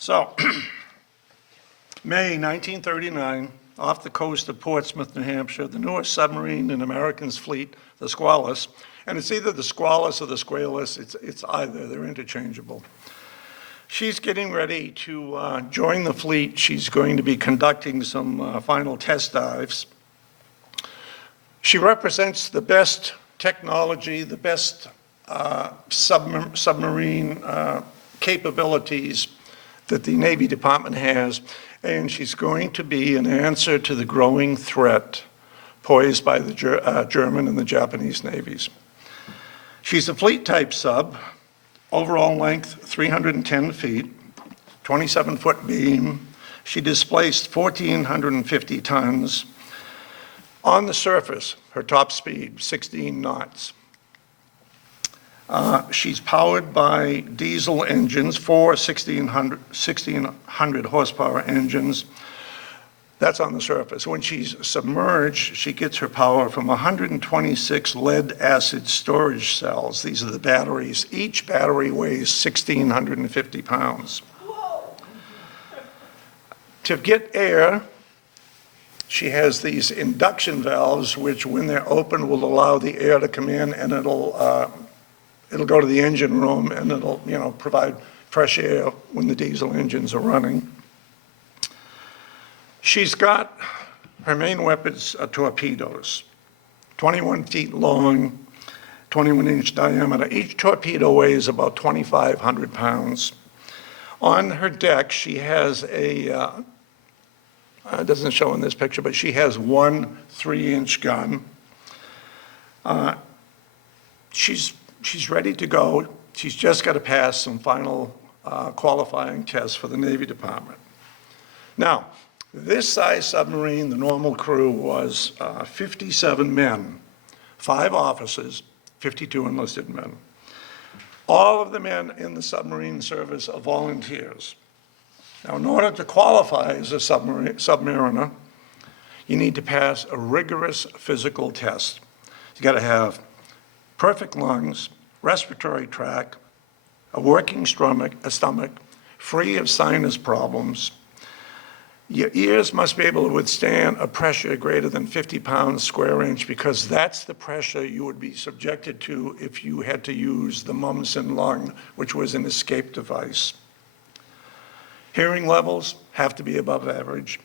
So, May 1939, off the coast of Portsmouth, New Hampshire, the newest submarine in America's fleet, the Squalus, and it's either the Squalus or the Squalus, it's either, they're interchangeable. She's getting ready to join the fleet. She's going to be conducting some final test dives. She represents the best technology, the best submarine capabilities that the Navy Department has, and she's going to be an answer to the growing threat posed by the German and the Japanese navies. She's a fleet-type sub, overall length 310 feet, 27-foot beam. She displaced 1,450 tons. On the surface, her top speed, 16 knots. She's powered by diesel engines, 4 1,600 horsepower engines. That's on the surface. When she's submerged, she gets her power from 126 lead-acid storage cells. These are the batteries. Each battery weighs 1,650 pounds. To get air, she has these induction valves, which when they're open will allow the air to come in, and it'll go to the engine room, and it'll, provide fresh air when the diesel engines are running. She's got, her main weapons are torpedoes, 21 feet long, 21-inch diameter. Each torpedo weighs about 2,500 pounds. On her deck, she has a, it doesn't show in this picture, but she has one 3-inch gun. She's ready to go. She's just got to pass some final qualifying tests for the Navy Department. Now, this size submarine, the normal crew was 57 men, 5 officers, 52 enlisted men. All of the men in the submarine service are volunteers. Now, in order to qualify as a submariner, you need to pass a rigorous physical test. You got to have perfect lungs, respiratory tract, a working stomach, free of sinus problems. Your ears must be able to withstand a pressure greater than 50 pounds square inch, because that's the pressure you would be subjected to if you had to use the Mumsen lung, which was an escape device. Hearing levels have to be above average.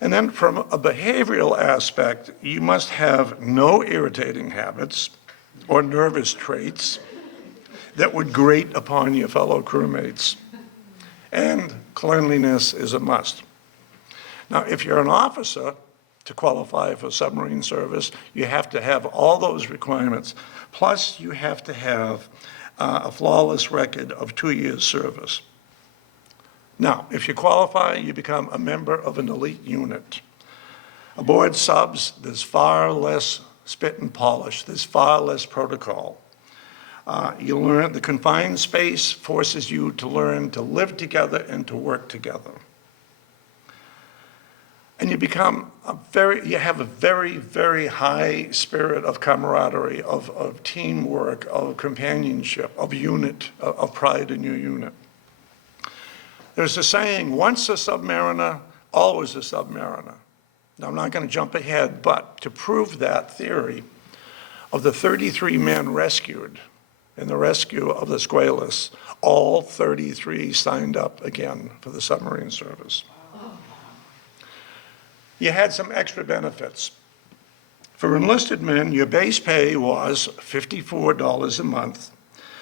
And then from a behavioral aspect, you must have no irritating habits or nervous traits that would grate upon your fellow crewmates. And cleanliness is a must. Now, if you're an officer, to qualify for submarine service, you have to have all those requirements. Plus, you have to have a flawless record of 2 years service. Now, if you qualify, you become a member of an elite unit. Aboard subs, there's far less spit and polish. There's far less protocol. You learn, the confined space forces you to learn to live together and to work together. And you become you have a very, very high spirit of camaraderie, of teamwork, of companionship, of unit, of pride in your unit. There's a saying, once a submariner, always a submariner. Now, I'm not going to jump ahead, but to prove that theory, of the 33 men rescued in the rescue of the Squalus, all 33 signed up again for the submarine service. You had some extra benefits. For enlisted men, your base pay was $54 a month,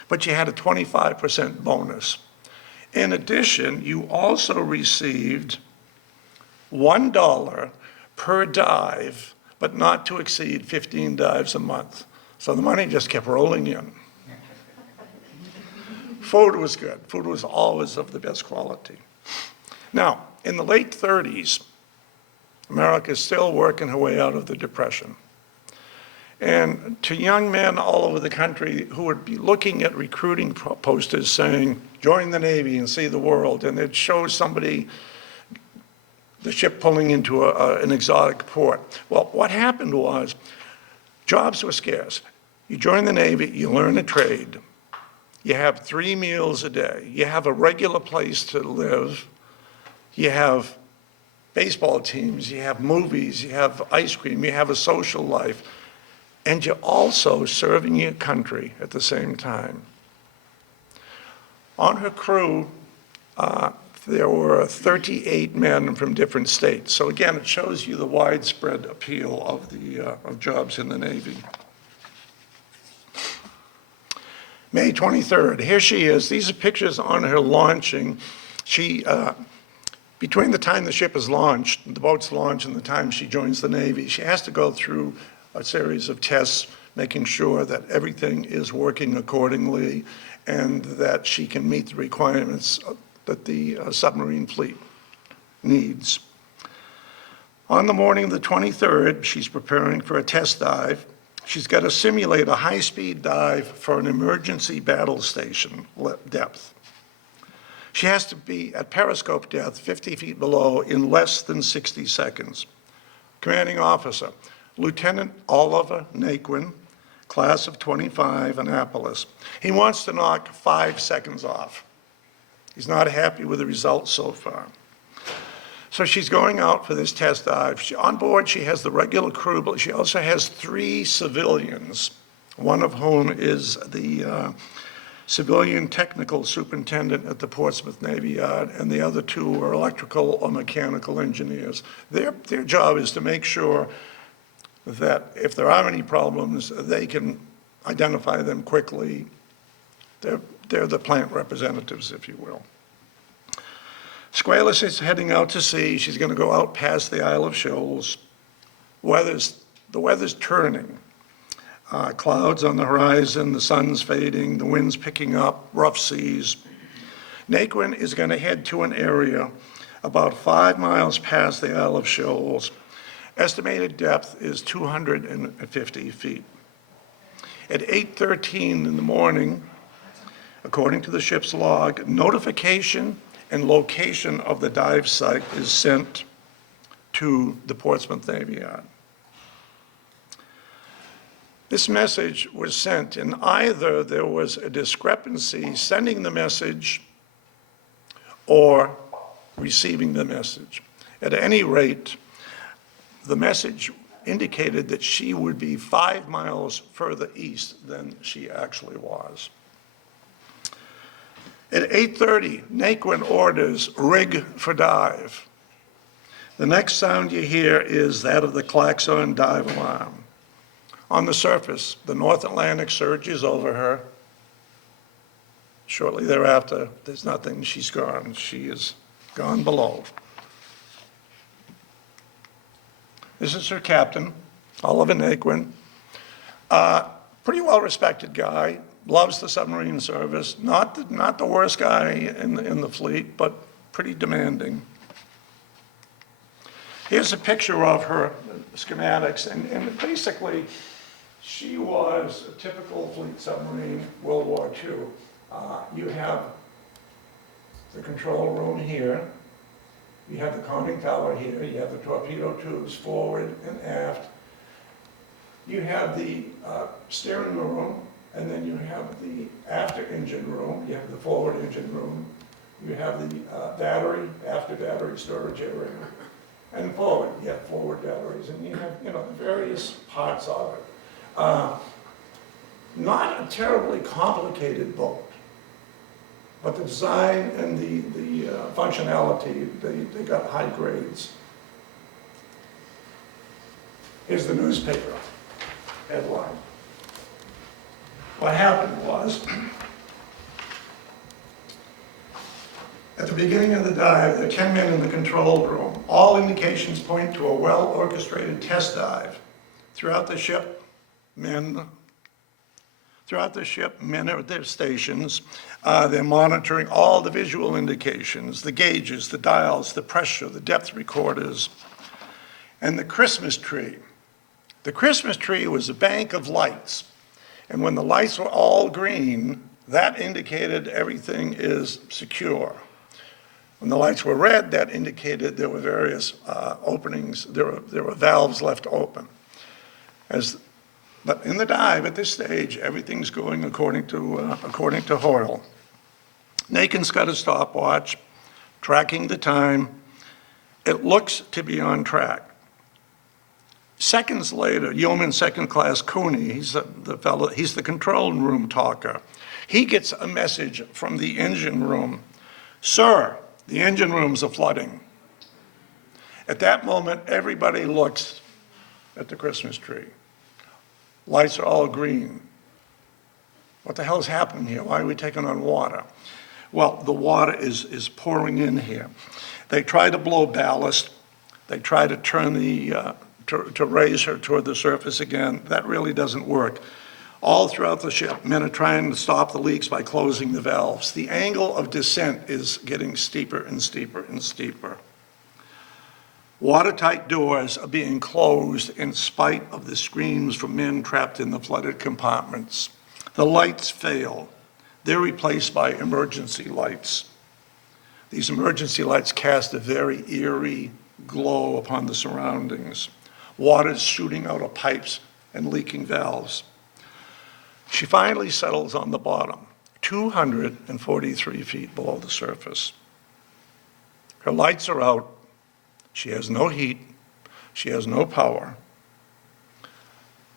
but you had a 25% bonus. In addition, you also received $1 per dive, but not to exceed 15 dives a month. So the money just kept rolling in. Food was good. Food was always of the best quality. Now, in the late 30s, America is still working her way out of the Depression. And to young men all over the country who would be looking at recruiting posters saying, join the Navy and see the world, and it shows somebody, the ship pulling into an exotic port. Well, what happened was, jobs were scarce. You join the Navy, you learn a trade, You have 3 meals a day. You have a regular place to live. You have baseball teams. You have movies. You have ice cream. You have a social life. And you're also serving your country at the same time. On her crew, there were 38 men from different states. So again, it shows you the widespread appeal of jobs in the Navy. May 23rd, here she is. These are pictures on her launching. Between the time the ship is launched, the boat's launched, and the time she joins the Navy, she has to go through a series of tests, making sure that everything is working accordingly and that she can meet the requirements that the submarine fleet needs. On the morning of the 23rd, she's preparing for a test dive. She's got to simulate a high-speed dive for an emergency battle station depth. She has to be at periscope depth, 50 feet below, in less than 60 seconds. Commanding officer, Lieutenant Oliver Naquin, class of 25, Annapolis. He wants to knock 5 seconds off. He's not happy with the results so far. So she's going out for this test dive. On board, she has the regular crew, but she also has 3 civilians, one of whom is the civilian technical superintendent at the Portsmouth Navy Yard, and the other 2 are electrical or mechanical engineers. Their job is to make sure that if there are any problems, they can identify them quickly. They're the plant representatives, if you will. Squalus is heading out to sea. She's going to go out past the Isle of Shoals. The weather's turning. Clouds on the horizon, the sun's fading, the wind's picking up, rough seas. Naquin is going to head to an area about 5 miles past the Isle of Shoals. Estimated depth is 250 feet. At 8:13 in the morning, according to the ship's log, notification and location of the dive site is sent to the Portsmouth Navy Yard. This message was sent, and either there was a discrepancy sending the message or receiving the message. At any rate, the message indicated that she would be 5 miles further east than she actually was. At 8:30, Naquin orders rig for dive. The next sound you hear is that of the Klaxon dive alarm. On the surface, the North Atlantic surges over her. Shortly thereafter, there's nothing, she's gone. She is gone below. This is her captain, Oliver Naquin. Pretty well-respected guy, loves the submarine service. Not the worst guy in the fleet, but pretty demanding. Here's a picture of her schematics, and basically, she was a typical fleet submarine, World War II. You have the control room here. You have the conning tower here. You have the torpedo tubes forward and aft. You have the steering room, and then you have the after engine room. You have the forward engine room. You have the battery, after battery storage area. And forward, you have forward batteries, and you have, the various parts of it. Not a terribly complicated boat, but the design and the functionality, they got high grades. Here's the newspaper headline. What happened was, at the beginning of the dive, there are 10 men in the control room. All indications point to a well-orchestrated test dive. Throughout the ship, men are at their stations. They're monitoring all the visual indications, the gauges, the dials, the pressure, the depth recorders, and the Christmas tree. The Christmas tree was a bank of lights, and when the lights were all green, that indicated everything is secure. When the lights were red, that indicated there were various openings, there were valves left open. As But in the dive, at this stage, everything's going according to Hoyle. Nakin's got a stopwatch, tracking the time. It looks to be on track. Seconds later, Yeoman Second Class Cooney, he's the control room talker. He gets a message from the engine room. Sir, the engine rooms are flooding. At that moment, everybody looks at the Christmas tree. Lights are all green. What the hell is happening here? Why are we taking on water? Well, the water is pouring in here. They try to blow ballast. They try to turn to raise her toward the surface again. That really doesn't work. All throughout the ship, men are trying to stop the leaks by closing the valves. The angle of descent is getting steeper and steeper and steeper. Watertight doors are being closed in spite of the screams from men trapped in the flooded compartments. The lights fail. They're replaced by emergency lights. These emergency lights cast a very eerie glow upon the surroundings. Water's shooting out of pipes and leaking valves. She finally settles on the bottom, 243 feet below the surface. Her lights are out. She has no heat. She has no power.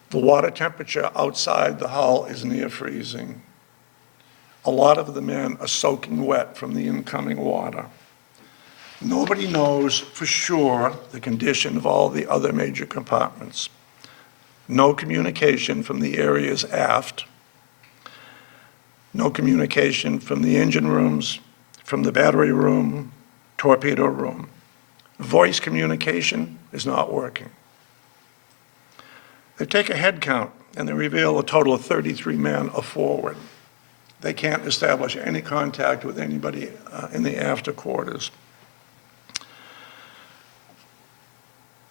The water temperature outside the hull is near freezing. A lot of the men are soaking wet from the incoming water. Nobody knows for sure the condition of all the other major compartments. No communication from the areas aft. No communication from the engine rooms, from the battery room, torpedo room. Voice communication is not working. They take a head count and they reveal a total of 33 men are forward. They can't establish any contact with anybody in the after quarters.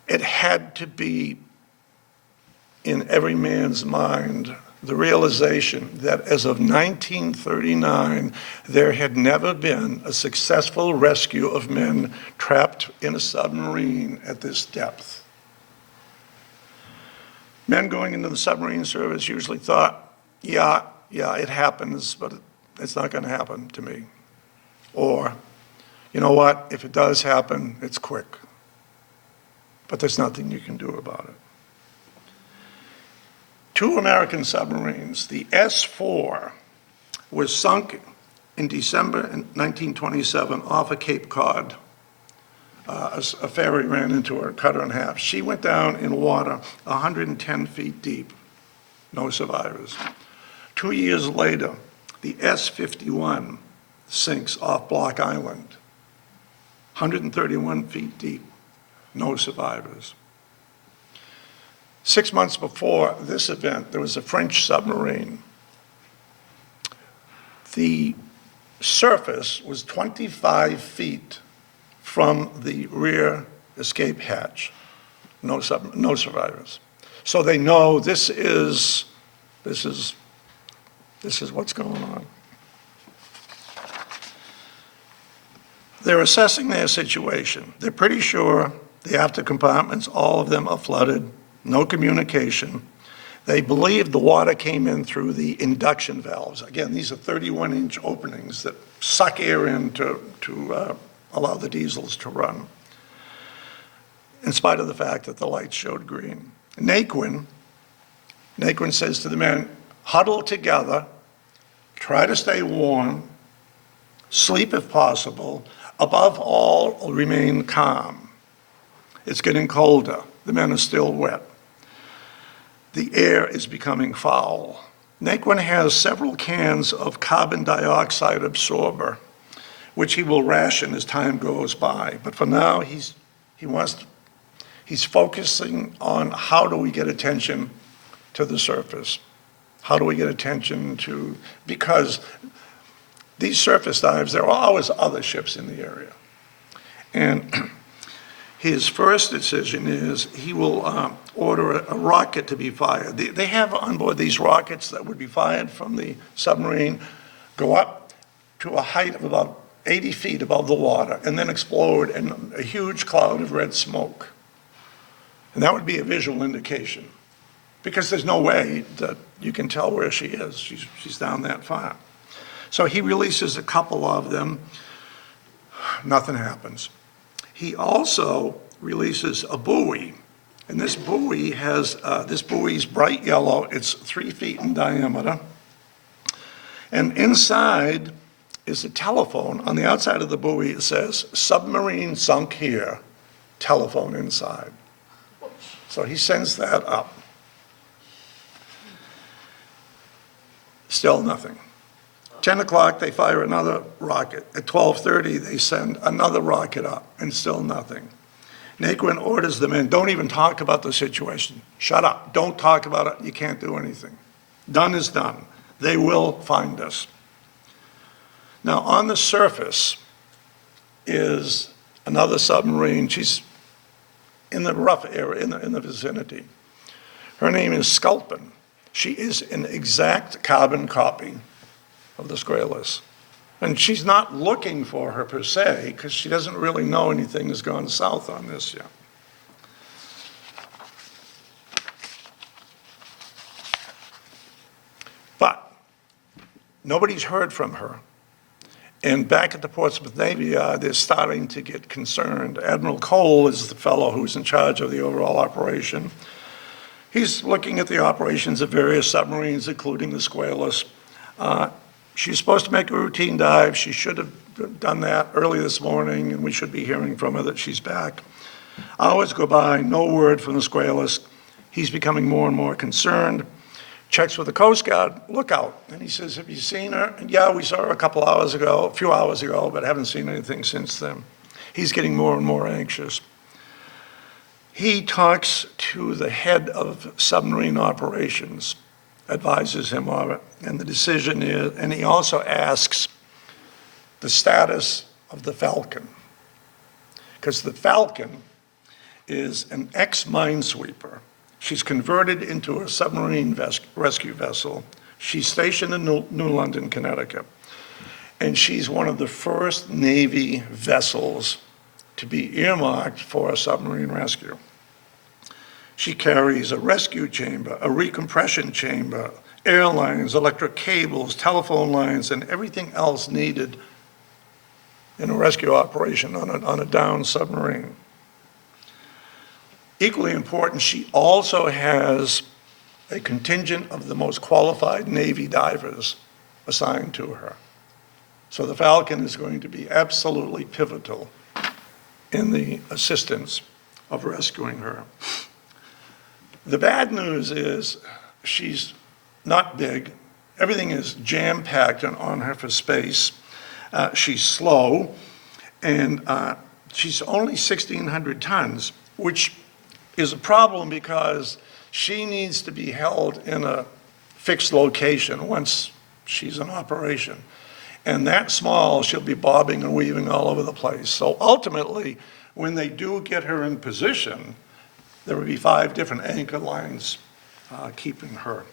It had to be in every man's mind the realization that as of 1939, there had never been a successful rescue of men trapped in a submarine at this depth. Men going into the submarine service usually thought, yeah, it happens, but it's not going to happen to me. Or, you know what, if it does happen, it's quick. But there's nothing you can do about it. Two American submarines, the S-4, was sunk in December 1927 off of Cape Cod. A ferry ran into her, cut her in half. She went down in water 110 feet deep. No survivors. 2 years later, the S-51 sinks off Block Island, 131 feet deep. No survivors. 6 months before this event, there was a French submarine. The surface was 25 feet from the rear escape hatch. No survivors. So they know this is what's going on. They're assessing their situation. They're pretty sure the after compartments, all of them are flooded. No communication. They believe the water came in through the induction valves. Again, these are 31-inch openings that suck air in to allow the diesels to run, in spite of the fact that the lights showed green. Naquin says to the men, huddle together, try to stay warm, sleep if possible, above all, remain calm. It's getting colder. The men are still wet. The air is becoming foul. Naquin has several cans of carbon dioxide absorber, which he will ration as time goes by. But for now, he's focusing on how do we get attention to the surface? How do we get attention to, because these surface dives, there are always other ships in the area. And his first decision is he will order a rocket to be fired. They have on board these rockets that would be fired from the submarine, go up to a height of about 80 feet above the water, and then explode in a huge cloud of red smoke. And that would be a visual indication, because there's no way that you can tell where she is. She's down that far. So he releases a couple of them. Nothing happens. He also releases a buoy, and this buoy is bright yellow. It's 3 feet in diameter, and inside is a telephone. On the outside of the buoy, it says, "Submarine sunk here, telephone inside." So he sends that up. Still nothing. 10 o'clock, they fire another rocket. At 12:30, they send another rocket up, and still nothing. Naquin orders the men, don't even talk about the situation. Shut up, don't talk about it, you can't do anything. Done is done. They will find us. Now, on the surface is another submarine. She's in the rough area, in the vicinity. Her name is Sculpin. She is an exact carbon copy of the Squalus. And she's not looking for her per se, because she doesn't really know anything has gone south on this yet. But nobody's heard from her. And back at the Portsmouth Navy Yard, they're starting to get concerned. Admiral Cole is the fellow who's in charge of the overall operation. He's looking at the operations of various submarines, including the Squalus. She's supposed to make a routine dive. She should have done that early this morning, and we should be hearing from her that she's back. Hours go by, no word from the Squalus. He's becoming more and more concerned. Checks with the Coast Guard, lookout. And he says, have you seen her? And yeah, we saw her a few hours ago, but haven't seen anything since then. He's getting more and more anxious. He talks to the head of submarine operations, advises him of it, and the decision is, and he also asks the status of the Falcon. Because the Falcon is an ex-minesweeper. She's converted into a submarine rescue vessel. She's stationed in New London, Connecticut. And she's one of the first Navy vessels to be earmarked for a submarine rescue. She carries a rescue chamber, a recompression chamber, airlines, electric cables, telephone lines, and everything else needed in a rescue operation on a downed submarine. Equally important, she also has a contingent of the most qualified Navy divers assigned to her. So the Falcon is going to be absolutely pivotal in the assistance of rescuing her. The bad news is she's not big. Everything is jam-packed on her for space. She's slow, and she's only 1,600 tons, which is a problem because she needs to be held in a fixed location once she's in operation. And that small, she'll be bobbing and weaving all over the place. So ultimately, when they do get her in position, there will be 5 different anchor lines keeping her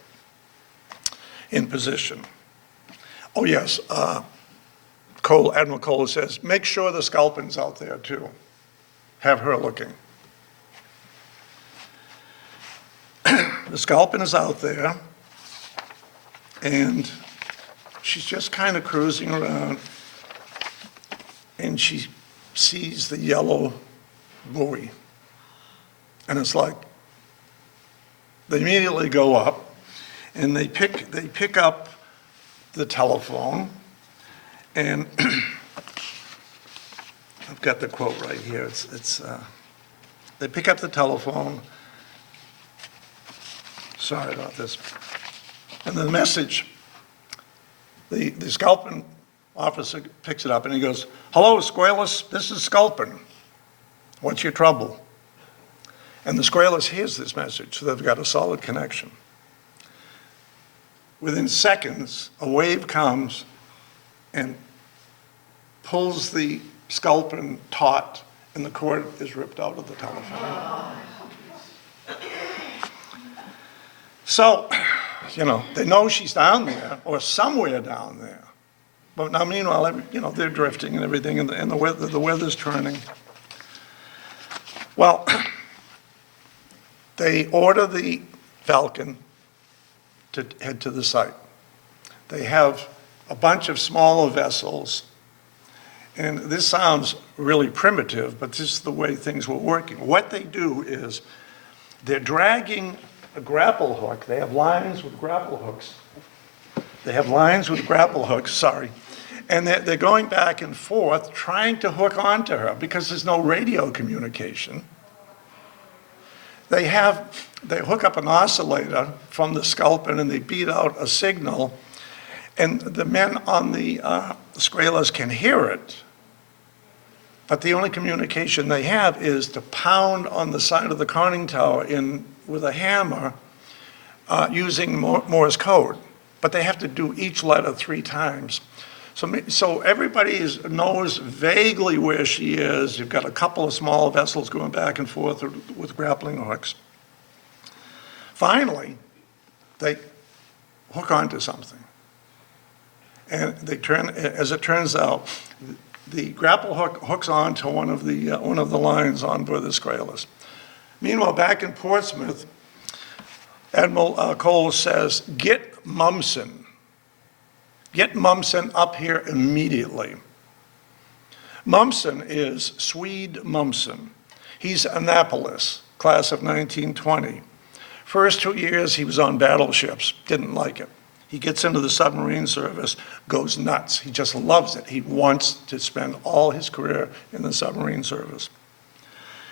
in position. Oh yes, Admiral Cole says, make sure the Sculpin's out there too. Have her looking. The Sculpin is out there, and she's just kind of cruising around, and she sees the yellow buoy. And it's like, they immediately go up, and they pick up the telephone, and I've got the quote right here. They pick up the telephone. Sorry about this. And the message, the Sculpin officer picks it up, and he goes, hello, Squalus, this is Sculpin. What's your trouble? And the Squalus hears this message, so they've got a solid connection. Within seconds, a wave comes and pulls the Sculpin taut, and the cord is ripped out of the telephone. So, they know she's down there, or somewhere down there. But now, meanwhile, they're drifting and everything, and the weather's turning. Well, they order the Falcon to head to the site. They have a bunch of smaller vessels, and this sounds really primitive, but this is the way things were working. What they do is they're dragging a grapple hook. They have lines with grapple hooks. Sorry. And they're going back and forth trying to hook onto her because there's no radio communication. They hook up an oscillator from the sculpin and they beat out a signal, and the men on the Squalus can hear it. But the only communication they have is to pound on the side of the conning tower with a hammer using Morse code. But they have to do each letter 3 times. So everybody knows vaguely where she is. You've got a couple of small vessels going back and forth with grappling hooks. Finally, they hook onto something. And as it turns out, the grapple hook hooks onto one of the lines on board the Squalus. Meanwhile, back in Portsmouth, Admiral Cole says, "Get Mumson. Get Mumson up here immediately." Mumson is Swede Mumson. He's Annapolis, class of 1920. First 2 years, he was on battleships, didn't like it. He gets into the submarine service, goes nuts. He just loves it. He wants to spend all his career in the submarine service.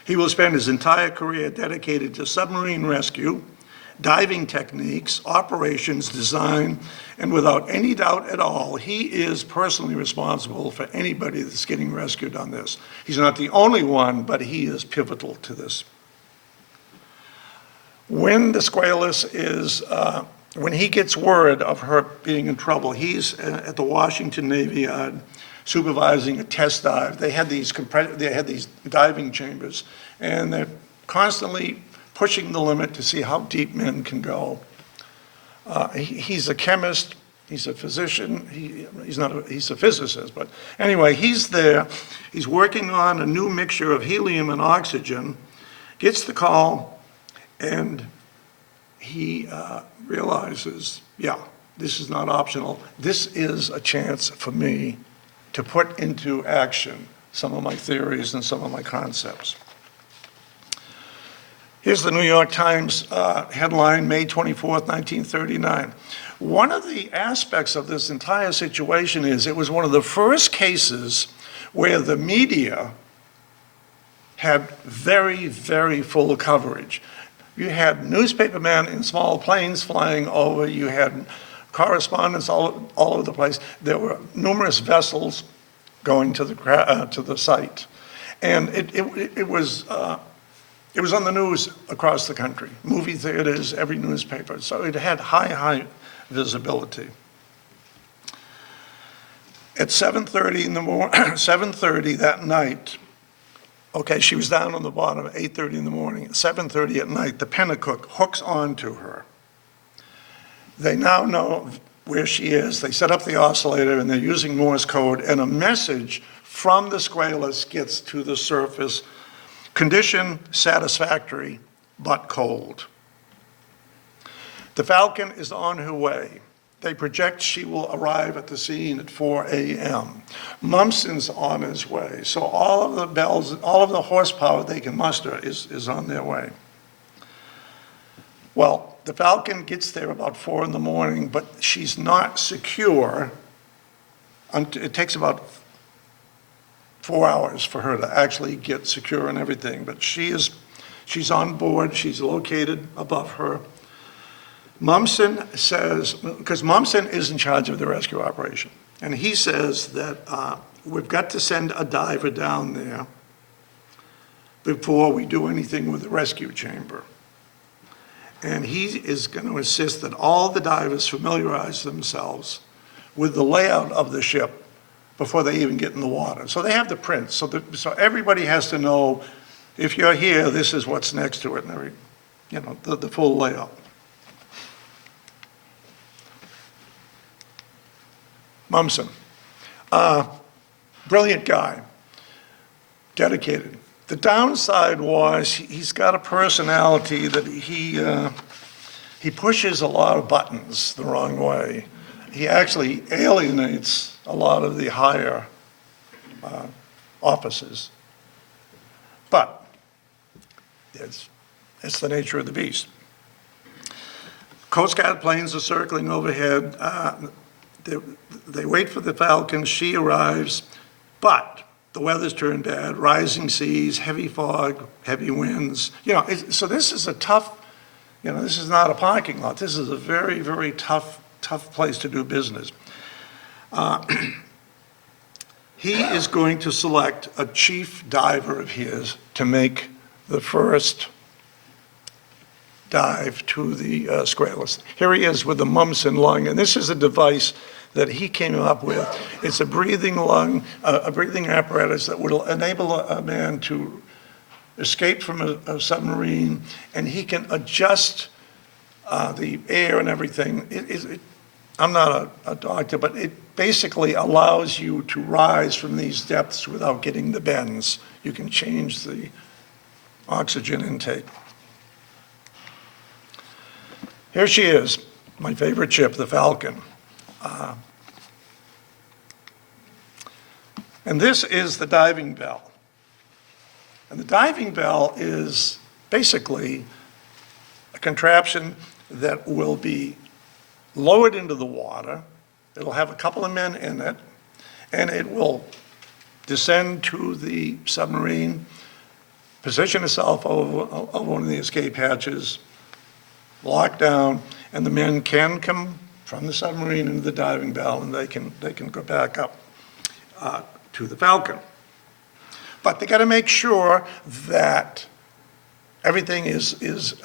He will spend his entire career dedicated to submarine rescue, diving techniques, operations, design, and without any doubt at all, he is personally responsible for anybody that's getting rescued on this. He's not the only one, but he is pivotal to this. When the Squalus when he gets word of her being in trouble, he's at the Washington Navy Yard supervising a test dive. They had these diving chambers, and they're constantly pushing the limit to see how deep men can go. He's a chemist, he's a physician, he's a physicist, but anyway, he's there. He's working on a new mixture of helium and oxygen, gets the call, and he realizes, yeah, this is not optional. This is a chance for me to put into action some of my theories and some of my concepts. Here's the New York Times headline, May 24th, 1939. One of the aspects of this entire situation is it was one of the first cases where the media had very, very full coverage. You had newspapermen in small planes flying over. You had correspondents all over the place. There were numerous vessels going to the site, and it was on the news across the country. Movie theaters, every newspaper. So it had high visibility. At 7:30 that night. Okay, she was down on the bottom at 8:30 in the morning. At 7:30 at night, the Pennacook hooks onto her. They now know where she is. They set up the oscillator, and they're using Morse code, and a message from the Squalus gets to the surface. Condition satisfactory, but cold. The Falcon is on her way. They project she will arrive at the scene at 4 a.m. Mumson's on his way. So all of the bells, all of the horsepower they can muster is on their way. Well, the Falcon gets there about 4 in the morning, but she's not secure. It takes about 4 hours for her to actually get secure and everything, but she's on board, she's located above her. Mumson says, because Mumson is in charge of the rescue operation, and he says that we've got to send a diver down there before we do anything with the rescue chamber. And he is going to insist that all the divers familiarize themselves with the layout of the ship before they even get in the water. So they have the prints, so everybody has to know, if you're here, this is what's next to it, and the full layout. Mumson, brilliant guy, dedicated. The downside was he's got a personality that he pushes a lot of buttons the wrong way. He actually alienates a lot of the higher officers. But it's the nature of the beast. Coast Guard planes are circling overhead. They wait for the Falcon. She arrives, but the weather's turned bad. Rising seas, heavy fog, heavy winds. So this is a tough. This is not a parking lot. This is a very, very tough place to do business. He is going to select a chief diver of his to make the first dive to the Squalus. Here he is with the Mumsen lung, and this is a device that he came up with. It's a breathing lung, a breathing apparatus that will enable a man to escape from a submarine, and he can adjust the air and everything. I'm not a doctor, but it basically allows you to rise from these depths without getting the bends. You can change the oxygen intake. Here she is, my favorite ship, the Falcon. And this is the diving bell. And the diving bell is basically a contraption that will be lowered into the water. It'll have a couple of men in it, and it will descend to the submarine, position itself over one of the escape hatches, lock down, and the men can come from the submarine into the diving bell, and they can go back up to the Falcon. But they got to make sure that everything is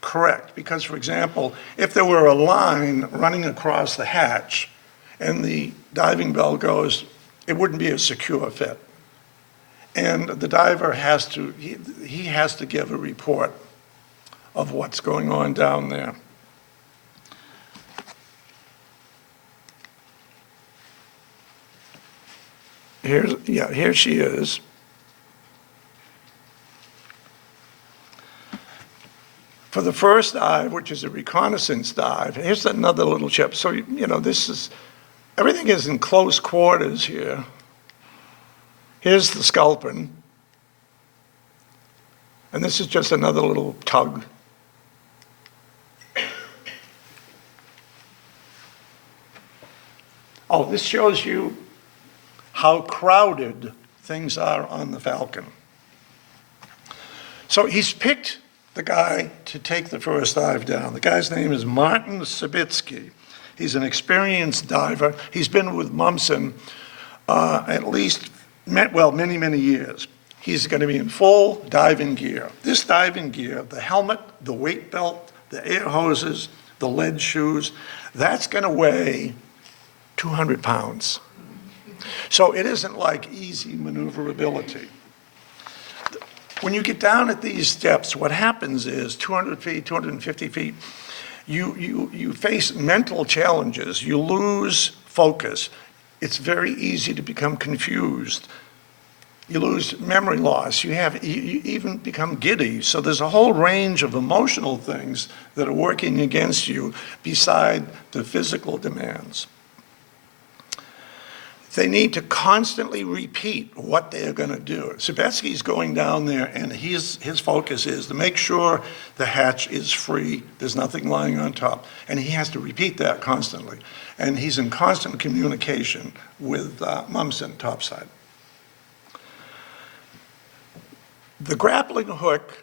correct. Because, for example, if there were a line running across the hatch and the diving bell goes, it wouldn't be a secure fit. And the diver has to, he has to give a report of what's going on down there. Here she is. For the first dive, which is a reconnaissance dive, here's another little ship. So, everything is in close quarters here. Here's the sculpin. And this is just another little tug. Oh, this shows you how crowded things are on the Falcon. So he's picked the guy to take the first dive down. The guy's name is Martin Savitsky. He's an experienced diver. He's been with Mumsen at least, many, many years. He's going to be in full diving gear. This diving gear, the helmet, the weight belt, the air hoses, the lead shoes, that's going to weigh 200 pounds. So it isn't like easy maneuverability. When you get down at these depths, what happens is 200 feet, 250 feet, you face mental challenges. You lose focus. It's very easy to become confused. You lose memory loss. You even become giddy. So there's a whole range of emotional things that are working against you beside the physical demands. They need to constantly repeat what they are going to do. Savitsky's going down there, and his focus is to make sure the hatch is free, there's nothing lying on top. And he has to repeat that constantly. And he's in constant communication with Mumsen topside. The grappling hook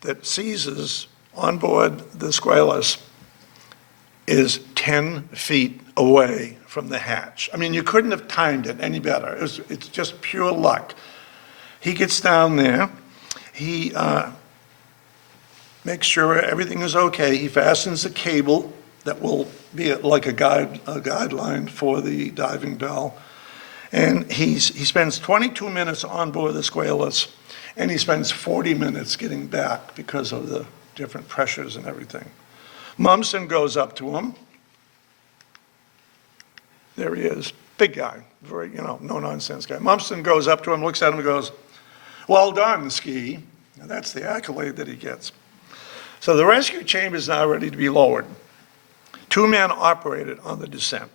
that seizes on board the Squalus is 10 feet away from the hatch. I mean, you couldn't have timed it any better. It's just pure luck. He gets down there. He makes sure everything is okay. He fastens a cable that will be like a guideline for the diving bell. And he spends 22 minutes on board the Squalus, and he spends 40 minutes getting back because of the different pressures and everything. Mumsen goes up to him. There he is, big guy, very, no-nonsense guy. Mumsen goes up to him, looks at him and goes, "Well done, Ski." And that's the accolade that he gets. So the rescue chamber is now ready to be lowered. 2 men operated on the descent.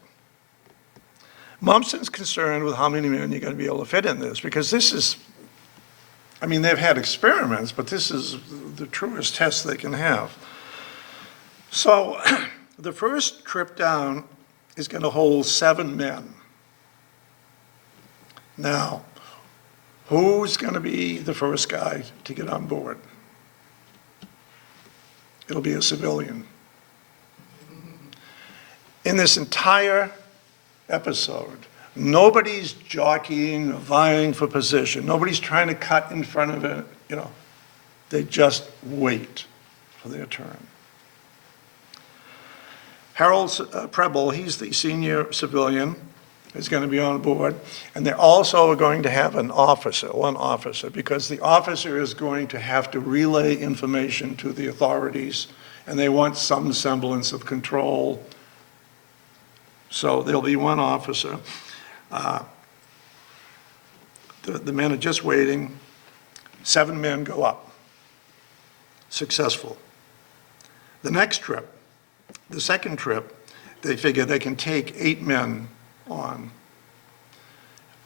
Mumpson's concerned with how many men you're going to be able to fit in this, because this is, I mean, they've had experiments, but this is the truest test they can have. So the first trip down is going to hold 7 men. Now, who's going to be the first guy to get on board? It'll be a civilian. In this entire episode, nobody's jockeying or vying for position. Nobody's trying to cut in front of it, you know. They just wait for their turn. Harold Preble, he's the senior civilian, is going to be on board. And they're also going to have an officer, one officer, because the officer is going to have to relay information to the authorities, and they want some semblance of control. So there'll be one officer. The men are just waiting. 7 men go up. Successful. The next trip, the second trip, they figure they can take 8 men on.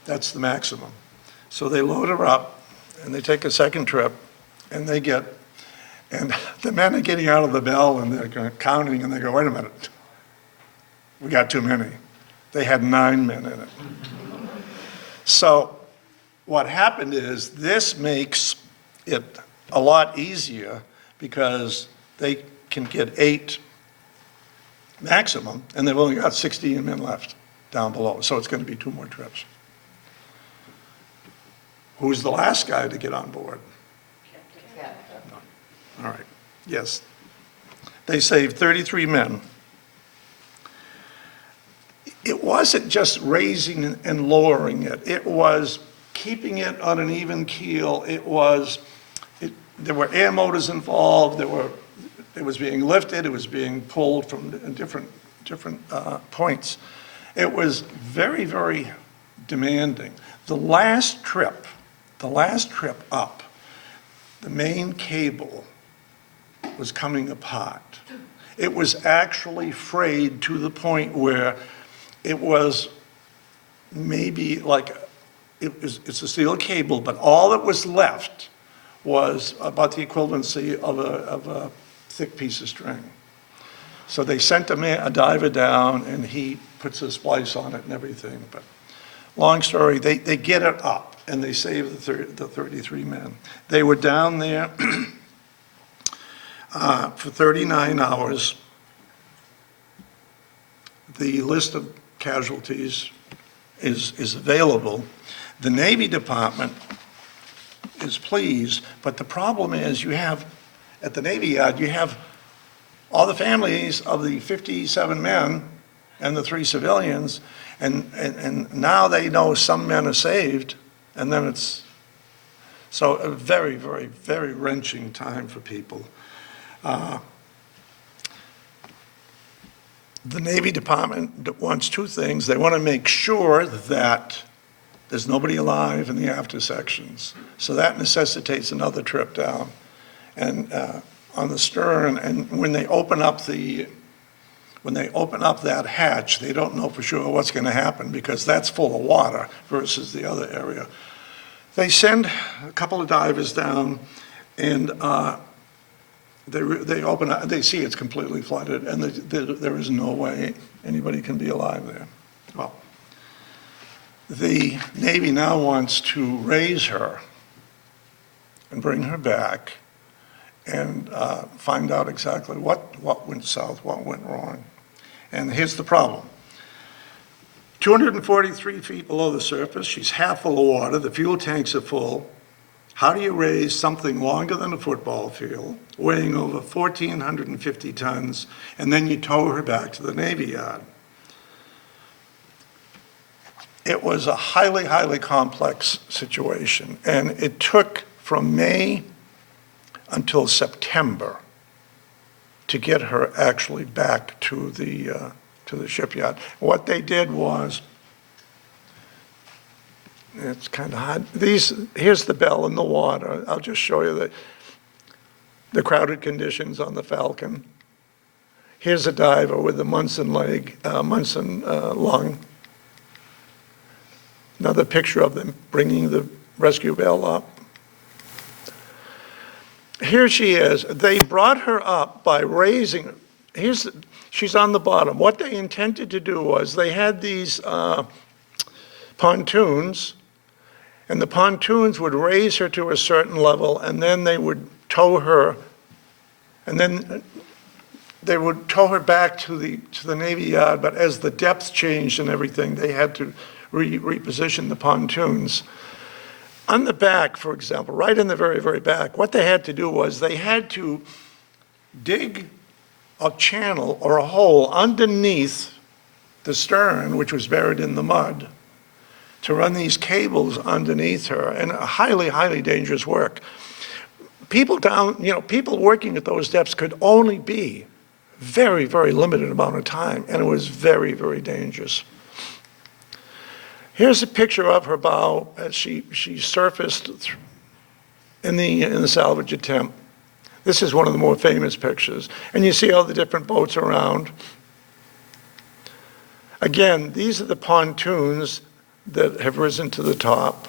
That's the maximum. So they load her up, and they take a second trip, and they get, and the men are getting out of the bell, and they're counting, and they go, wait a minute. We got too many. They had 9 men in it. So what happened is this makes it a lot easier because they can get 8 maximum, and they've only got 16 men left down below. So it's going to be 2 more trips. Who's the last guy to get on board? No. All right. Yes. They saved 33 men. It wasn't just raising and lowering it. It was keeping it on an even keel. There were air motors involved. It was being lifted. It was being pulled from different points. It was very, very demanding. The last trip up, the main cable was coming apart. It was actually frayed to the point where it was maybe like, it's a steel cable, but all that was left was about the equivalency of a thick piece of string. So they sent a diver down, and he puts a splice on it and everything. But long story, they get it up, and they save the 33 men. They were down there for 39 hours. The list of casualties is available. The Navy Department is pleased, but the problem is you have, at the Navy Yard, you have all the families of the 57 men and the 3 civilians, and now they know some men are saved, and then it's, so a very, very, very wrenching time for people. The Navy Department wants 2 things. They want to make sure that there's nobody alive in the after sections. So that necessitates another trip down. And on the stern, and when they open up that hatch, they don't know for sure what's going to happen because that's full of water versus the other area. They send a couple of divers down, and they open up, they see it's completely flooded, and there is no way anybody can be alive there. Well, the Navy now wants to raise her and bring her back and find out exactly what went south, what went wrong. And here's the problem. 243 feet below the surface, she's half full of water, the fuel tanks are full. How do you raise something longer than a football field, weighing over 1,450 tons, and then you tow her back to the Navy Yard? It was a highly, highly complex situation, and it took from May until September to get her actually back to the shipyard. What they did was, it's kind of hard. Here's the bell in the water. I'll just show you that. the crowded conditions on the Falcon. Here's a diver with the Munson lung. Another picture of them bringing the rescue bell up. Here she is. They brought her up by raising, she's on the bottom. What they intended to do was they had these pontoons, and the pontoons would raise her to a certain level, and then they would tow her, and then they would tow her back to the Navy Yard, but as the depth changed and everything, they had to reposition the pontoons. On the back, for example, right in the very, very back, what they had to do was they had to dig a channel or a hole underneath the stern, which was buried in the mud, to run these cables underneath her, and highly, highly dangerous work. People people working at those depths could only be very, very limited amount of time, and it was very, very dangerous. Here's a picture of her bow as she surfaced in the salvage attempt. This is one of the more famous pictures, and you see all the different boats around. Again, these are the pontoons that have risen to the top.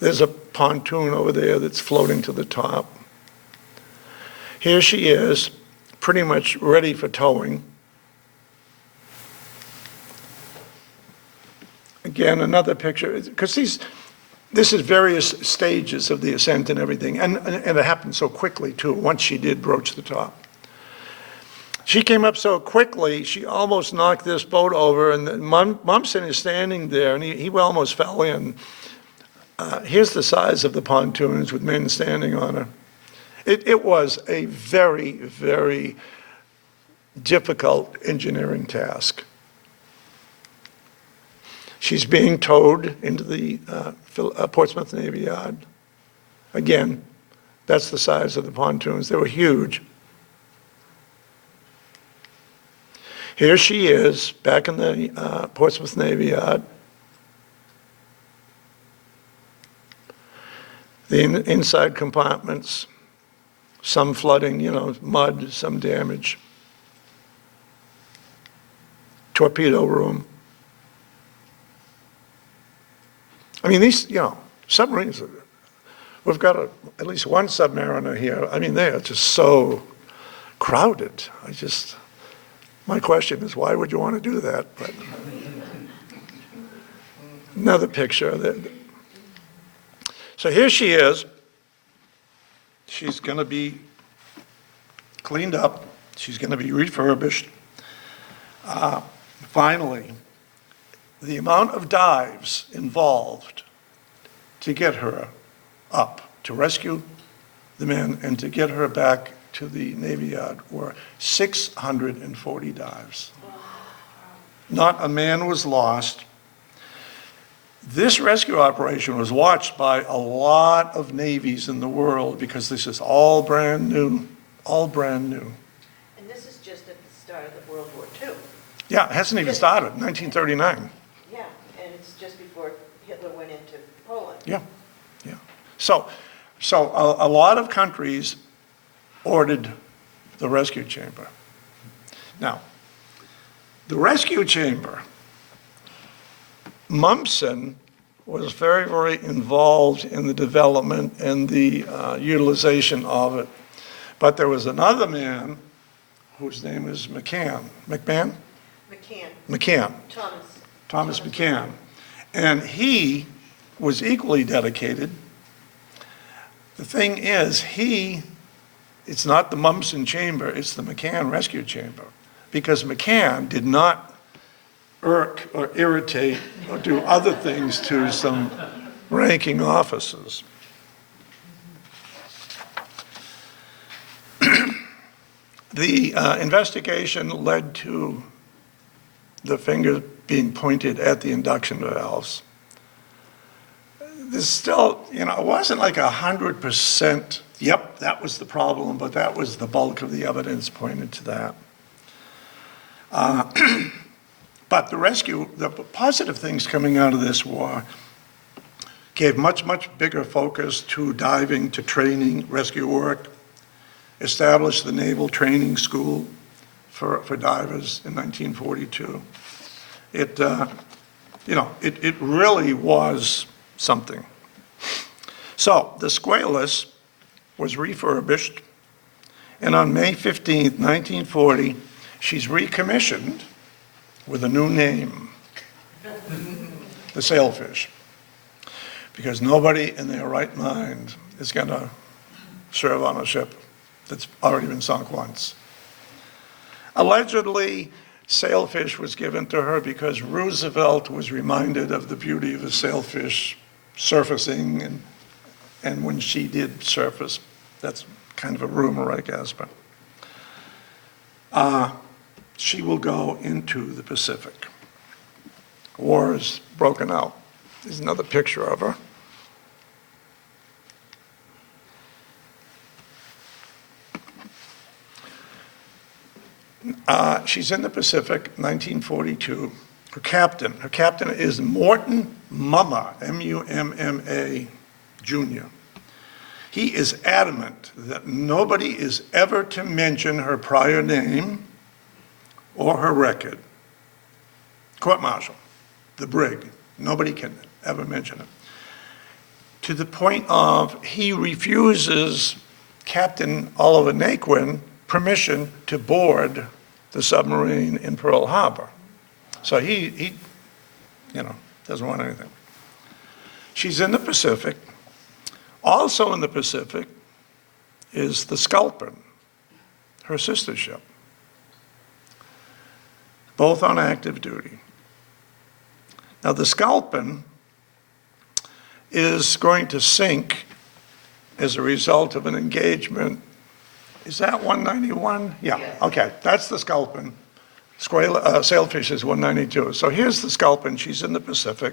There's a pontoon over there that's floating to the top. Here she is, pretty much ready for towing. Again, another picture, because this is various stages of the ascent and everything, and it happened so quickly too, once she did broach the top. She came up so quickly, she almost knocked this boat over, and Mumson is standing there, and he almost fell in. Here's the size of the pontoons with men standing on her. It was a very, very difficult engineering task. She's being towed into the Portsmouth Navy Yard. Again, that's the size of the pontoons. They were huge. Here she is, back in the Portsmouth Navy Yard. The inside compartments, some flooding, mud, some damage. Torpedo room. I mean, these, submarines, we've got at least one submariner here. I mean, they are just so crowded. My question is, why would you want to do that? But another picture. So here she is. She's going to be cleaned up. She's going to be refurbished. Finally, the amount of dives involved to get her up, to rescue the men and to get her back to the Navy Yard were 640 dives. Not a man was lost. This rescue operation was watched by a lot of navies in the world because this is all brand new, all brand new. And this is just at the start of the World War II. Yeah, it hasn't even started, 1939. Yeah, and it's just before Hitler went into Poland. Yeah, yeah. So a lot of countries ordered the rescue chamber. Now, the rescue chamber, Mumson was very, very involved in the development and the utilization of it. But there was another man whose name is McCann. McCann. Thomas McCann. And he was equally dedicated. The thing is, it's not the Mumson chamber, it's the McCann rescue chamber. Because McCann did not irk or irritate or do other things to some ranking officers. The investigation led to the finger being pointed at the induction valves. There's still, it wasn't like 100%, yep, that was the problem, but that was the bulk of the evidence pointed to that. But the positive things coming out of this war, gave much, much bigger focus to diving, to training, rescue work, established the Naval Training School for divers in 1942. It, it really was something. So the Squalus was refurbished, and on May 15th, 1940, she's recommissioned with a new name, the Sailfish, because nobody in their right mind is going to serve on a ship that's already been sunk once. Allegedly, Sailfish was given to her because Roosevelt was reminded of the beauty of a sailfish surfacing, and when she did surface, that's kind of a rumor, I guess, but she will go into the Pacific. War is broken out. There's another picture of her. She's in the Pacific, 1942. Her captain is Morton Mumma, M-U-M-M-A, Jr. He is adamant that nobody is ever to mention her prior name or her record. Court-martial, the brig, nobody can ever mention it. To the point of he refuses Captain Oliver Naquin permission to board the submarine in Pearl Harbor. So he doesn't want anything. She's in the Pacific. Also in the Pacific is the Sculpin, her sister ship, both on active duty. Now the Sculpin is going to sink as a result of an engagement. Is that 191? Yeah, Yes. Okay, that's the Sculpin. Sailfish is 192. So here's the Sculpin, she's in the Pacific.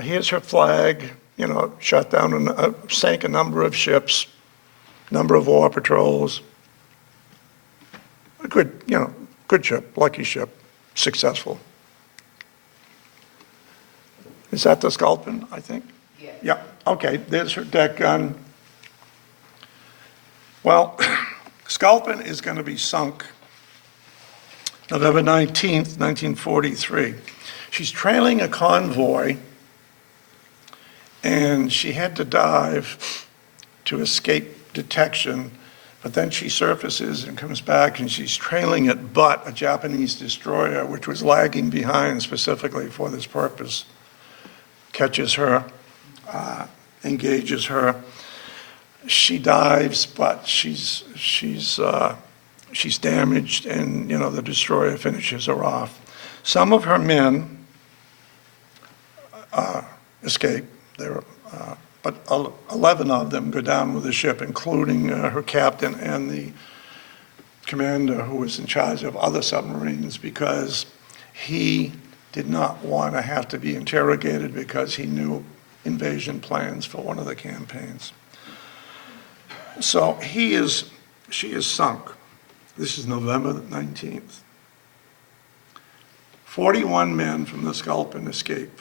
Here's her flag, shot down and sank a number of ships, number of war patrols. A good ship, lucky ship, successful. Is that the Sculpin, I think? Yes. Yeah, okay, there's her deck gun. Well, Sculpin is going to be sunk November 19th, 1943. She's trailing a convoy, and she had to dive to escape detection, but then she surfaces and comes back, and she's trailing it, but a Japanese destroyer, which was lagging behind specifically for this purpose, catches her, engages her. She dives, but she's damaged, and the destroyer finishes her off. Some of her men escape. But 11 of them go down with the ship, including her captain and the commander who was in charge of other submarines, because he did not want to have to be interrogated because he knew invasion plans for one of the campaigns. So she is sunk. This is November 19th. 41 men from the Sculpin escape.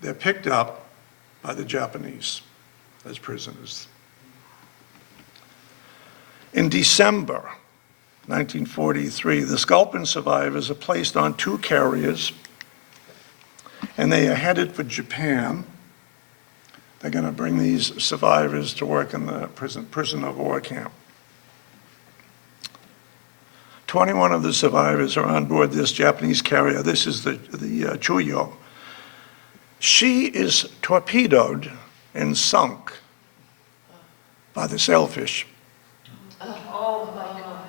They're picked up by the Japanese as prisoners. In December 1943, the Sculpin survivors are placed on 2 carriers, and they are headed for Japan. They're going to bring these survivors to work in the prison of war camp. 21 of the survivors are on board this Japanese carrier. This is the Chuyo. She is torpedoed and sunk by the Sailfish. Oh, my God.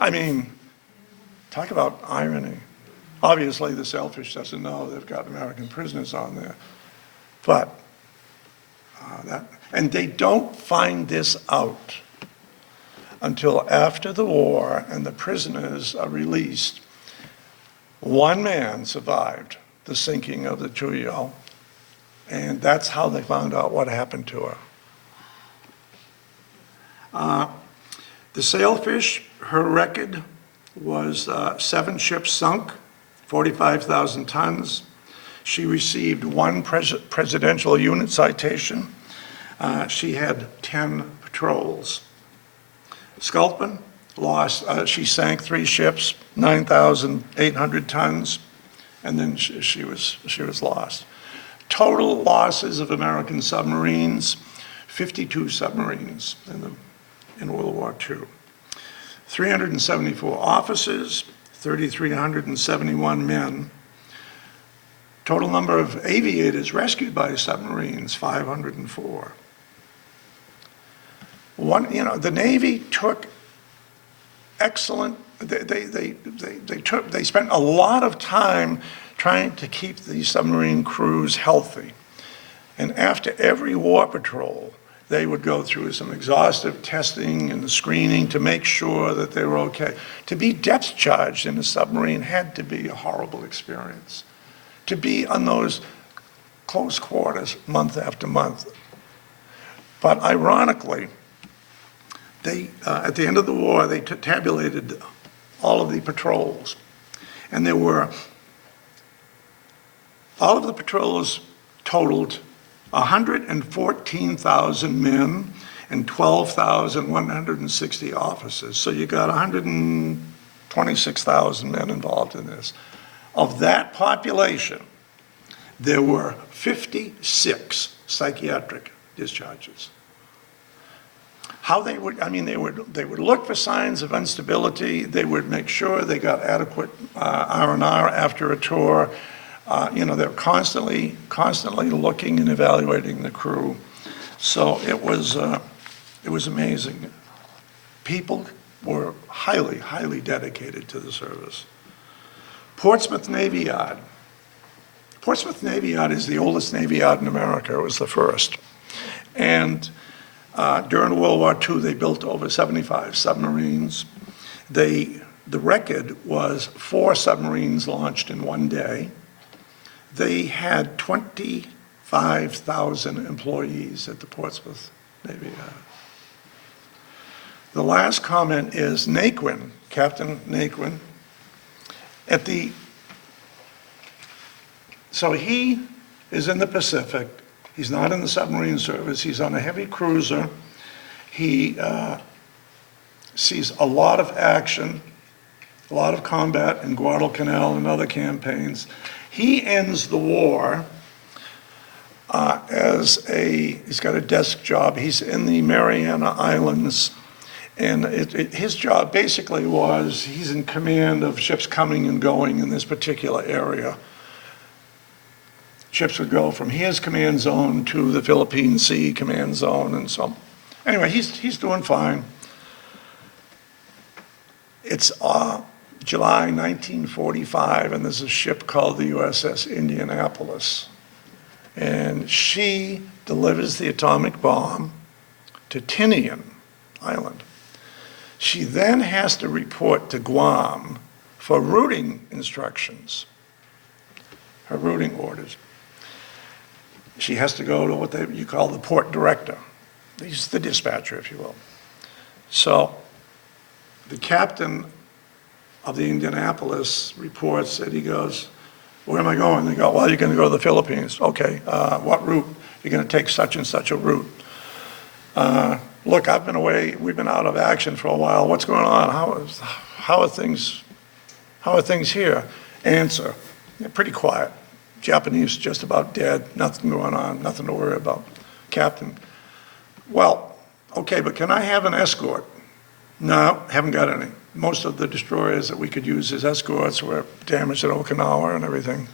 I mean, talk about irony. Obviously, the Sailfish doesn't know they've got American prisoners on there. But and they don't find this out until after the war and the prisoners are released. One man survived the sinking of the Chuyo, and that's how they found out what happened to her. The Sailfish, her record was 7 ships sunk, 45,000 tons. She received 1 presidential unit citation. She had 10 patrols. Sculpin lost, she sank 3 ships, 9,800 tons, and then she was lost. Total losses of American submarines, 52 submarines in World War II. 374 officers, 3,371 men. Total number of aviators rescued by submarines, 504. The Navy took excellent, they spent a lot of time trying to keep the submarine crews healthy. And after every war patrol, they would go through some exhaustive testing and screening to make sure that they were okay. To be depth charged in a submarine had to be a horrible experience. To be on those close quarters month after month. But ironically, they, at the end of the war, they tabulated all of the patrols. And there were, all of the patrols totaled 114,000 men and 12,160 officers. So you got 126,000 men involved in this. Of that population, there were 56 psychiatric discharges. How they would, I mean, they would look for signs of instability. They would make sure they got adequate R&R after a tour. They're constantly looking and evaluating the crew. So it was amazing. People were highly, highly dedicated to the service. Portsmouth Navy Yard. Portsmouth Navy Yard is the oldest Navy yard in America. It was the first. And during World War II, they built over 75 submarines. The record was 4 submarines launched in one day. They had 25,000 employees at the Portsmouth Navy Yard. The last comment is Naquin, Captain Naquin. So he is in the Pacific. He's not in the submarine service. He's on a heavy cruiser. He sees a lot of action, a lot of combat in Guadalcanal and other campaigns. He ends the war he's got a desk job. He's in the Mariana Islands. And his job basically was, he's in command of ships coming and going in this particular area. Ships would go from his command zone to the Philippine Sea command zone and so. Anyway, he's doing fine. It's July 1945, and there's a ship called the USS Indianapolis. And she delivers the atomic bomb to Tinian Island. She then has to report to Guam for routing instructions, her routing orders. She has to go to what you call the port director. He's the dispatcher, if you will. So the captain of the Indianapolis reports that he goes, where am I going? They go, well, you're going to go to the Philippines. Okay, what route? You're going to take such and such a route. Look, I've been away, we've been out of action for a while. What's going on? How are things here? Answer, pretty quiet. Japanese just about dead, nothing going on, nothing to worry about. Captain, well, okay, but can I have an escort? No, haven't got any. Most of the destroyers that we could use as escorts were damaged at Okinawa and everything.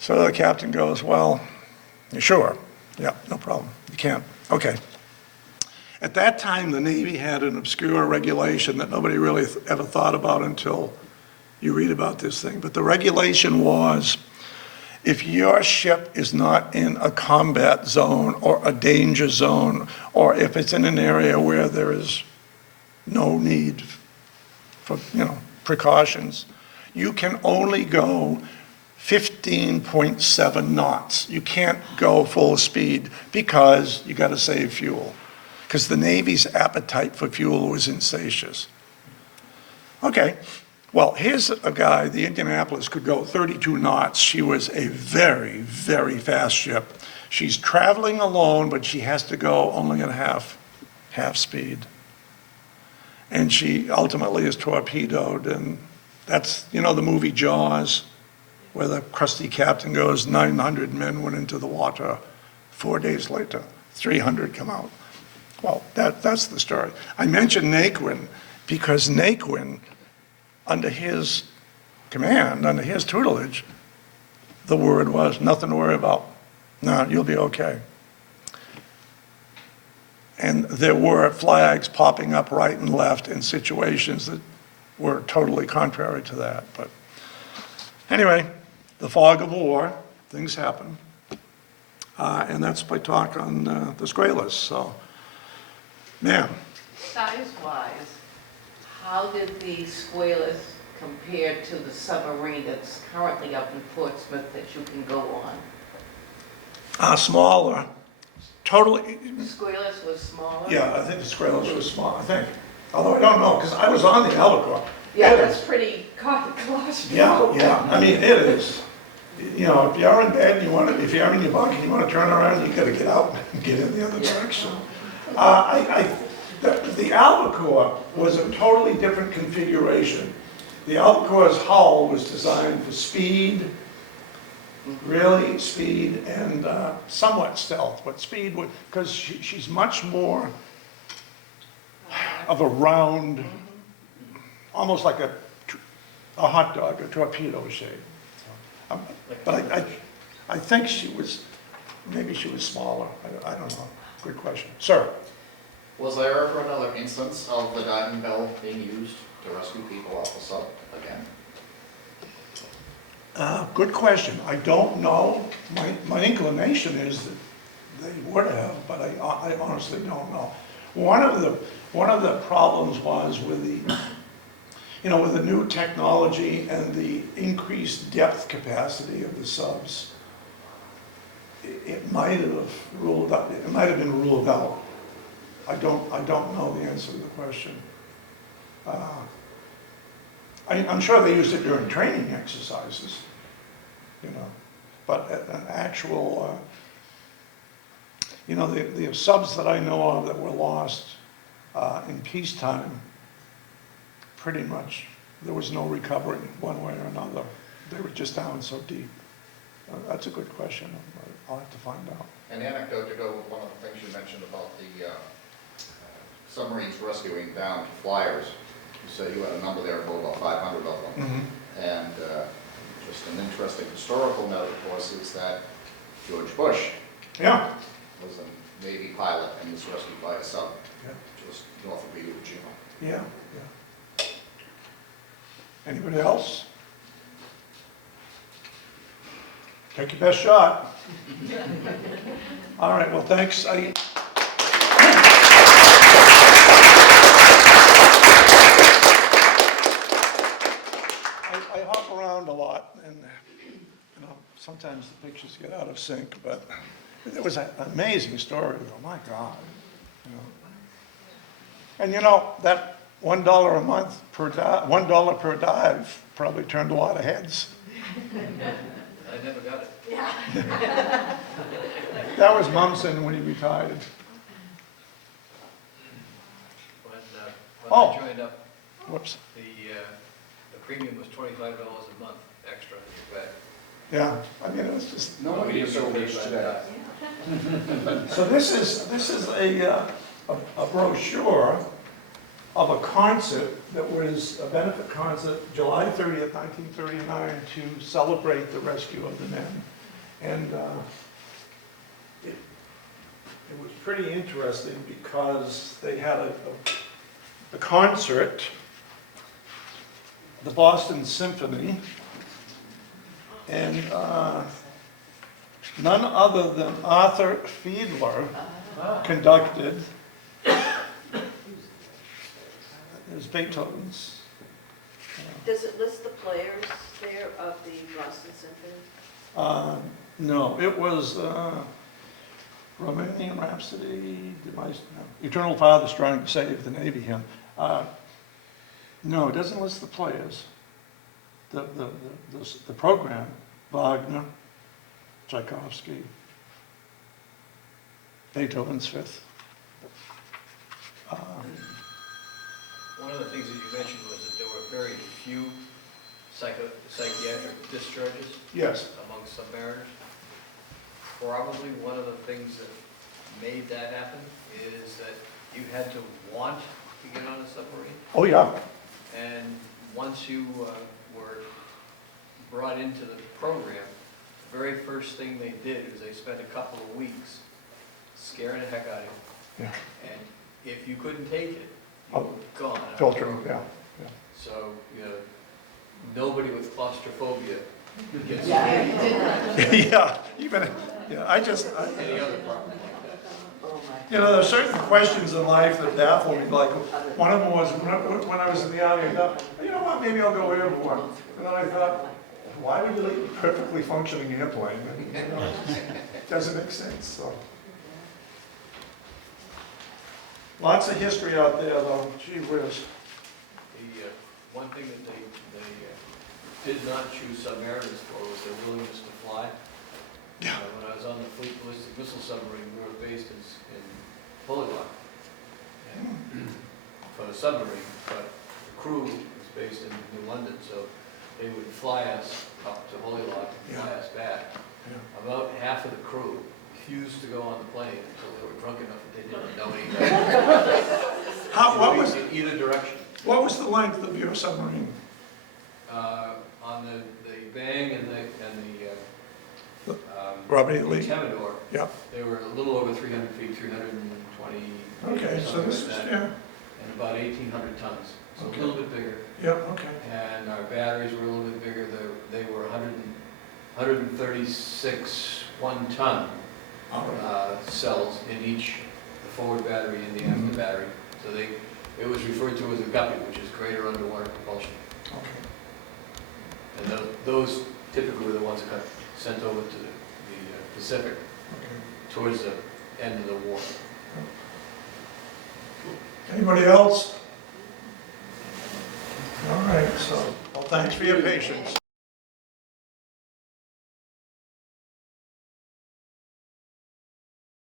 So the captain goes, well, you sure? Yeah, no problem, you can. Okay. At that time, the Navy had an obscure regulation that nobody really ever thought about until you read about this thing. But the regulation was, if your ship is not in a combat zone or a danger zone, or if it's in an area where there is no need for, precautions, you can only go 15.7 knots. You can't go full speed because you got to save fuel. Because the Navy's appetite for fuel was insatiate. Okay, well, here's a guy, the Indianapolis could go 32 knots. She was a very, very fast ship. She's traveling alone, but she has to go only at half speed. And she ultimately is torpedoed, and that's, you know, the movie Jaws, where the crusty captain goes, 900 men went into the water. 4 days later, 300 come out. Well, that's the story. I mentioned Naquin because Naquin, under his command, under his tutelage, the word was, nothing to worry about. No, you'll be okay. And there were flags popping up right and left in situations that were totally contrary to that. But anyway, the fog of war, things happen. And that's my talk on the Squalus. So, ma'am. Size-wise, how did the Squalus compare to the submarine that's currently up in Portsmouth that you can go on? Smaller, totally. The Squalus was smaller? Yeah, I think the Squalus was small, I think. Although I don't know, because I was on the Albacore. Yeah, that's pretty claustrophobic. Yeah, I mean, it is. You know, if you're in bed, if you're in your bunk and you want to turn around, you got to get out and get in the other direction. The Albacore was a totally different configuration. The Albacore's hull was designed for speed, really speed, and somewhat stealth, but speed, because she's much more of a round, almost like a hot dog, a torpedo shape. But I think maybe she was smaller. I don't know. Good question. Sir? Was there ever another instance of the diving bell being used to rescue people off the sub again? Good question. I don't know. My inclination is that they would have, but I honestly don't know. One of the problems was with with the new technology and the increased depth capacity of the subs, it might have ruled out. It might have been ruled out. I don't know the answer to the question. I'm sure they used it during training exercises, but an actual, the subs that I know of that were lost in peacetime, pretty much there was no recovery one way or another. They were just down so deep. That's a good question. I'll have to find out. An anecdote to go with one of the things you mentioned about the submarines rescuing downed flyers. You said you had a number there of about 500 of them. Mm-hmm. And just an interesting historical note, of course, is that George Bush Yeah. was a Navy pilot and was rescued by a sub just north of Iwo Jima. Yeah. Anybody else? Take your best shot. All right, well, thanks. I hop around a lot, and sometimes the pictures get out of sync, but it was an amazing story, though, my God. And that $1 a month per dive, $1 per dive probably turned a lot of heads. I never got it. Yeah. That was Mumson when he retired. When Oh. I joined up, Whoops. the premium was $25 a month extra to pay. Yeah, I mean, it was just. Nobody is so rich today. So this is a brochure of a concert that was a benefit concert, July 30th, 1939, to celebrate the rescue of the men. And it was pretty interesting because they had a concert, the Boston Symphony, and none other than Arthur Fiedler conducted. There's Beethoven's. Does it list the players there of the Boston Symphony? No, it was Romanian Rhapsody, Eternal Father Strong to Save, the Navy hymn. No, it doesn't list the players. The program, Wagner, Tchaikovsky, Beethoven's Fifth. One of the things that you mentioned was that there were very few psychiatric discharges Yes. among submariners. Probably one of the things that made that happen is that you had to want to get on a submarine. Oh, yeah. And once you were brought into the program, the very first thing they did was they spent a couple of weeks scaring the heck out of you. Yeah. And if you couldn't take it, you Oh, were gone. out of the Filtering, program. yeah. So, you know, nobody with claustrophobia gets Yeah, you did not. Yeah, even, yeah, I just, any other problem like that. Oh, my. you know, there are certain questions in life that baffle me, like, one of them was, when I was in the Army, I thought, you know what, maybe I'll go airborne. And then I thought, why would you leave a perfectly functioning airplane? You know, it doesn't make sense, so. Lots of history out there, though, gee whiz. The one thing that they did not choose submariners for was their willingness to fly. Yeah. When I was on the Fleet Ballistic Missile Submarine, we were based in Polygon for the submarine, but the crew was based in New London, so they would fly us up to Holylock and fly us back. Yeah. About half of the crew refused to go on the plane until they were drunk enough that they didn't know anything. What was, In either direction. what was the length of your submarine? On the Bang and the Robert E. Lee? Thermidor, Yeah, they were a little over 300 feet, 320. okay, so something this is, like that, yeah, and about 1,800 tons, so Okay. a little bit bigger. yeah, okay. And our batteries were a little bit bigger. They were 136 one-ton All right. cells in each, the forward battery and the after battery. So it was referred to as a guppy, which is greater underwater propulsion. Okay. And those typically were the ones that got sent over to the Pacific Okay. towards the end of the war. Anybody else? All right, so, well, thanks for your patience.